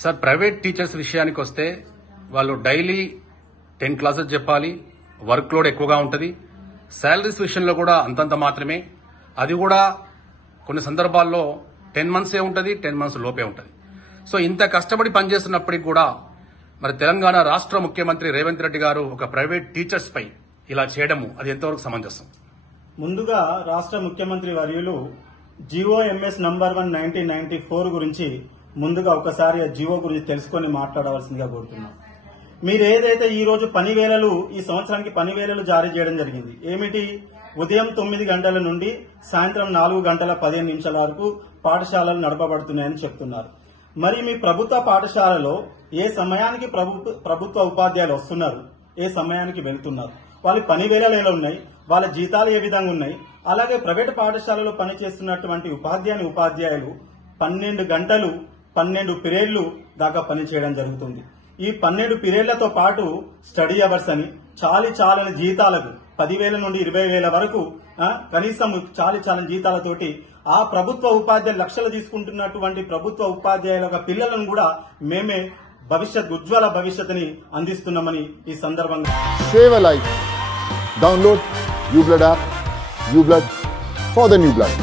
Sir private teachers విషయానికి వస్తే వాళ్ళు డైలీ 10 క్లాసెస్ చెప్పాలి, వర్క్ లోడ్ ఎక్కువగా ఉంటుంది. శాలరీస్ విషయంలో కూడా అంతంత మాత్రమే. అది కూడా కొన్ని సందర్భాల్లో 10 మంత్సే ఉంటుంది, 10 మంత్స్ లోపే ఉంటుంది. సో ఇంత కష్టపడి పనిచేస్తున్నప్పటికీ కూడా మరి తెలంగాణ రాష్ట్ర ముఖ్యమంత్రి రేవంత్ రెడ్డి గారు ఒక ప్రైవేట్ టీచర్స్ పై ఇలా చేయడము అది ఎంతవరకు సమంజసం? ముందుగా రాష్ట్ర ముఖ్యమంత్రి వర్యులు జిఓఎంఎస్ నంబర్ 1 1994 గురించి ముందుగా ఒకసారి ఆ జిఓ గురించి తెలుసుకొని మాట్లాడవలసిందిగా కోరుతున్నాం. మీరు ఏదైతే ఈ రోజు ఈ సంవత్సరానికి పని వేళలు జారీ చేయడం జరిగింది, ఏమిటి? ఉదయం 9 గంటల నుండి సాయంత్రం 4 గంటల 15 నిమిషాల వరకు పాఠశాలలు నడపబడుతున్నాయని చెప్తున్నారు. మరి మీ ప్రభుత్వ పాఠశాలలో ఏ సమయానికి ప్రభుత్వ ఉపాధ్యాయులు వస్తున్నారు, ఏ సమయానికి వెళ్తున్నారు, వాళ్ళ పని వేళలు ఎలా ఉన్నాయి, వాళ్ళ జీతాలు ఏ విధంగా ఉన్నాయి? అలాగే ప్రైవేట్ పాఠశాలలో పనిచేస్తున్నటువంటి ఉపాధ్యాయులు 12 గంటలు 12 పీరియడ్లు దాకా పనిచేయడం జరుగుతుంది. ఈ 12 పీరియడ్లతో పాటు స్టడీ అవర్స్ అని చాలని జీతాలకు 10,000 నుండి 20,000 వరకు కనీసం చాలని జీతాలతోటి ఆ ప్రభుత్వ ఉపాధ్యాయులు లక్షలు తీసుకుంటున్నటువంటి ప్రభుత్వ ఉపాధ్యాయుల పిల్లలను కూడా మేమే ఉజ్వల భవిష్యత్తుని అందిస్తున్నామని ఈ సందర్భంగా save a life. Download new blood app. New blood for the new blood.